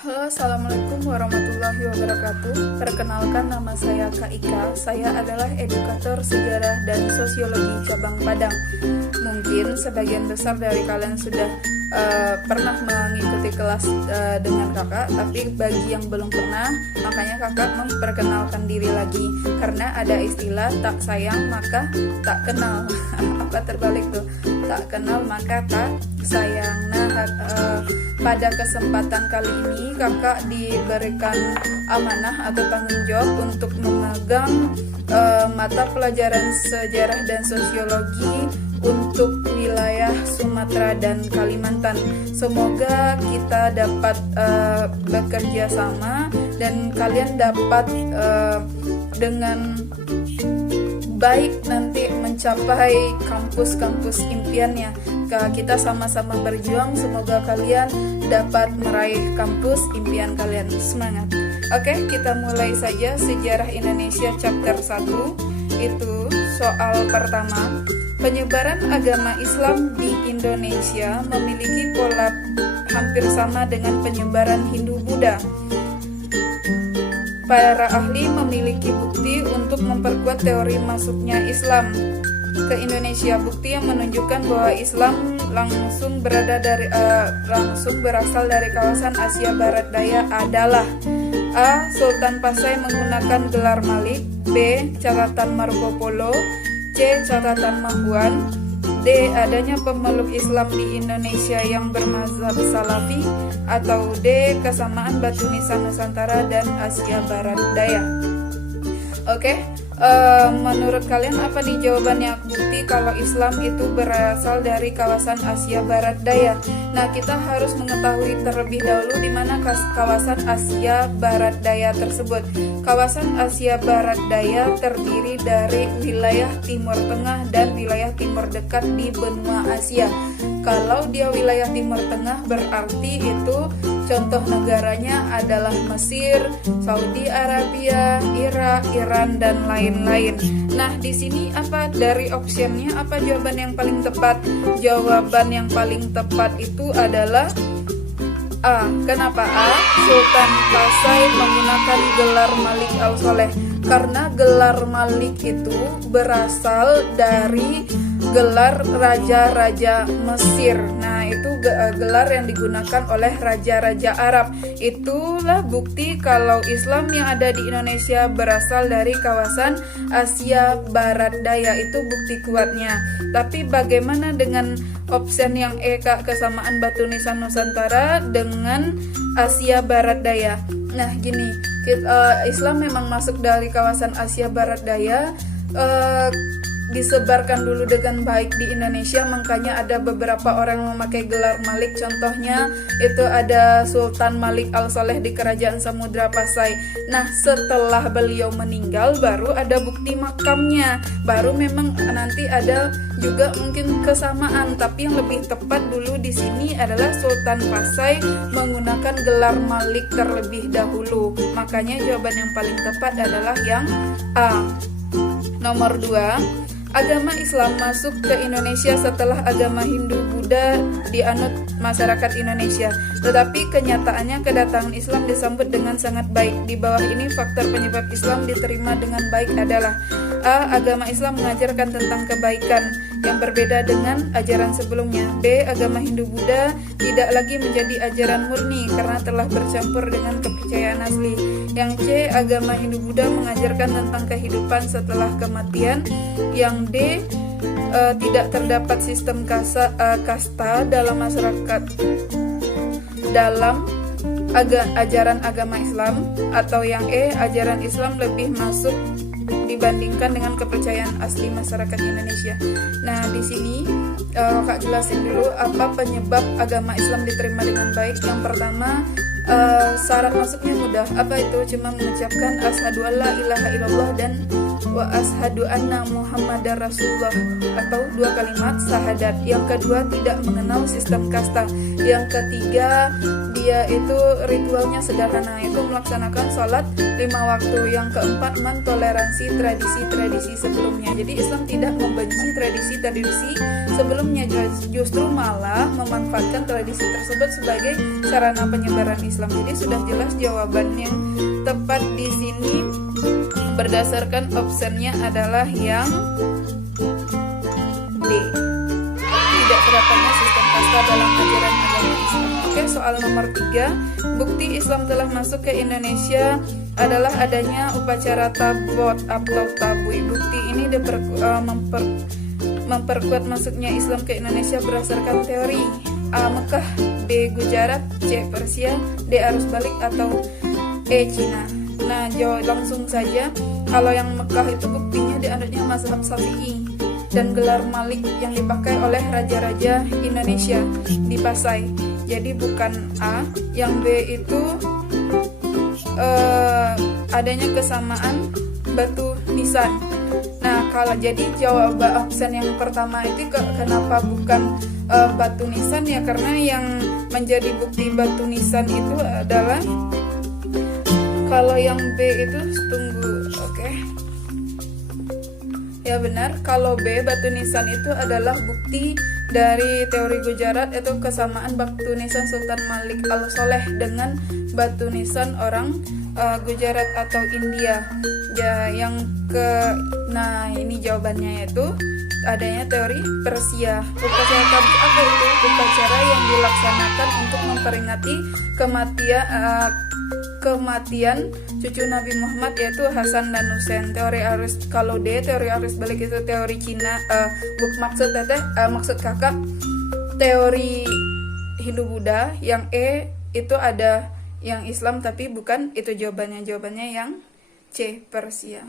Halo, Assalamualaikum warahmatullahi wabarakatuh. Perkenalkan, nama saya Kak Ika. Saya adalah edukator sejarah dan sosiologi cabang Padang. Mungkin sebagian besar dari kalian sudah pernah mengikuti kelas dengan kakak, tapi bagi yang belum pernah, makanya kakak memperkenalkan diri lagi. Karena ada istilah tak sayang maka tak kenal. Apa terbalik tuh? Tak kenal maka tak sayang. Nah, pada kesempatan kali ini kakak diberikan amanah atau tanggung jawab untuk memegang mata pelajaran sejarah dan sosiologi untuk wilayah Sumatera dan Kalimantan. Semoga kita dapat bekerja sama dan kalian dapat dengan baik nanti mencapai kampus-kampus impiannya. Kita sama-sama berjuang, semoga kalian dapat meraih kampus impian kalian. Semangat. Oke, kita mulai saja sejarah Indonesia chapter 1. Itu soal pertama. Penyebaran agama Islam di Indonesia memiliki pola hampir sama dengan penyebaran Hindu-Buddha. Para ahli memiliki bukti untuk memperkuat teori masuknya Islam ke Indonesia. Bukti yang menunjukkan bahwa Islam langsung berasal dari kawasan Asia Barat Daya adalah: A. Sultan Pasai menggunakan gelar Malik, B. Catatan Marco Polo, C. Catatan Mahuan, D. Adanya pemeluk Islam di Indonesia yang bermazhab Salafi, atau D. Kesamaan batu nisan Nusantara dan Asia Barat Daya. Oke, menurut kalian apa nih jawabannya? Bukti kalau Islam itu berasal dari kawasan Asia Barat Daya. Nah, kita harus mengetahui terlebih dahulu di mana kawasan Asia Barat Daya tersebut. Kawasan Asia Barat Daya terdiri dari wilayah Timur Tengah dan wilayah Timur Dekat di benua Asia. Kalau dia wilayah Timur Tengah berarti itu contoh negaranya adalah Mesir, Saudi Arabia, Irak, Iran, dan lain-lain. Nah, di sini apa dari optionnya? Apa jawaban yang paling tepat? Jawaban yang paling tepat itu adalah A. Kenapa A? Sultan Pasai menggunakan gelar Malik Al-Soleh. Karena gelar Malik itu berasal dari gelar raja-raja Mesir. Nah, itu gelar yang digunakan oleh raja-raja Arab. Itulah bukti kalau Islam yang ada di Indonesia berasal dari kawasan Asia Barat Daya. Itu bukti kuatnya. Tapi bagaimana dengan option yang E, Kak, kesamaan batu nisan Nusantara dengan Asia Barat Daya? Nah, gini, Islam memang masuk dari kawasan Asia Barat Daya, disebarkan dulu dengan baik di Indonesia, makanya ada beberapa orang yang memakai gelar Malik. Contohnya itu ada Sultan Malik Al-Soleh di Kerajaan Samudra Pasai. Nah, setelah beliau meninggal baru ada bukti makamnya, baru memang nanti ada juga mungkin kesamaan, tapi yang lebih tepat dulu di sini adalah Sultan Pasai menggunakan gelar Malik terlebih dahulu. Makanya jawaban yang paling tepat adalah yang A. Nomor 2. Agama Islam masuk ke Indonesia setelah agama Hindu-Buddha dianut masyarakat Indonesia. Tetapi kenyataannya kedatangan Islam disambut dengan sangat baik. Di bawah ini faktor penyebab Islam diterima dengan baik adalah: A. Agama Islam mengajarkan tentang kebaikan yang berbeda dengan ajaran sebelumnya. B. Agama Hindu-Buddha tidak lagi menjadi ajaran murni karena telah bercampur dengan kepercayaan asli. Yang C. Agama Hindu-Buddha mengajarkan tentang kehidupan setelah kematian. Yang D. Tidak terdapat sistem kasta dalam masyarakat dalam ajaran agama Islam. Atau yang E. Ajaran Islam lebih masuk dibandingkan dengan kepercayaan asli masyarakat Indonesia. Nah, di sini Kak jelasin dulu apa penyebab agama Islam diterima dengan baik. Yang pertama, syarat masuknya mudah. Apa itu? Cuma mengucapkan asyhadu alla ilaha illallah dan wa asyhadu anna Muhammadar Rasulullah, atau 2 kalimat syahadat. Yang kedua, tidak mengenal sistem kasta. Yang ketiga, dia itu ritualnya sederhana, itu melaksanakan sholat 5 waktu. Yang keempat, mentoleransi tradisi-tradisi sebelumnya. Jadi Islam tidak membenci tradisi-tradisi sebelumnya, justru malah memanfaatkan tradisi tersebut sebagai sarana penyebaran Islam. Jadi sudah jelas jawaban yang tepat di sini berdasarkan optionnya adalah yang D. Tidak terapkannya sistem kasta dalam ajaran agama Islam. Oke, soal nomor 3. Bukti Islam telah masuk ke Indonesia adalah adanya upacara tabot atau tabui. Bukti ini memperkuat masuknya Islam ke Indonesia berdasarkan teori A. Mekah, B. Gujarat, C. Persia, D. Arus balik, atau E. Cina. Nah, jawab langsung saja. Kalau yang Mekah itu buktinya dianutnya mazhab Syafi'i dan gelar Malik yang dipakai oleh raja-raja Indonesia di Pasai. Jadi bukan A. Yang B itu adanya kesamaan batu nisan. Nah, kalau jadi jawaban option yang pertama itu kenapa bukan batu nisan ya, karena yang menjadi bukti batu nisan itu adalah, kalau yang B itu tunggu, oke. Ya benar, kalau B batu nisan itu adalah bukti dari teori Gujarat, itu kesamaan batu nisan Sultan Malik Al-Soleh dengan batu nisan orang Gujarat atau India. Ya, nah ini jawabannya, yaitu adanya teori Persia. Upacara tabut apa itu? Upacara yang dilaksanakan untuk memperingati kematian cucu Nabi Muhammad, yaitu Hasan dan Husain. Teori arus, kalau D teori arus balik itu teori Cina, maksud kakak teori Hindu Buddha. Yang E itu ada yang Islam tapi bukan itu jawabannya yang C, Persia.